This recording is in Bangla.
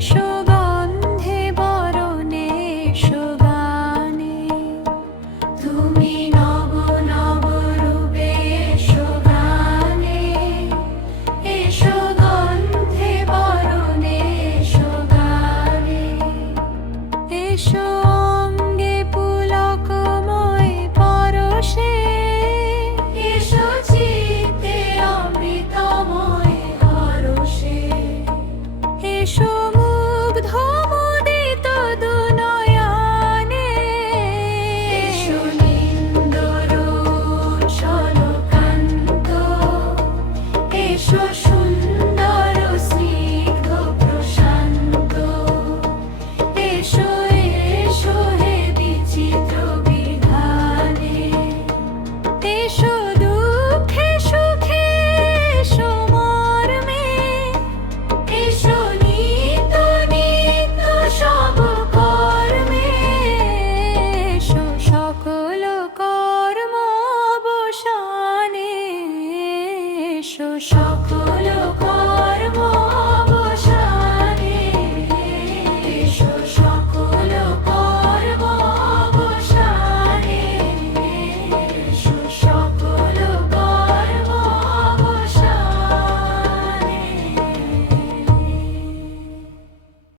সুগন্ধে বরণে সুগানে তুমি নব নব রূপে সুগানে এ সুগন্ধে বরণে সুগানে এ সুগন্ধে সুন্দর স্নিগ্ধ প্রশান্ত। এসো এসো সকল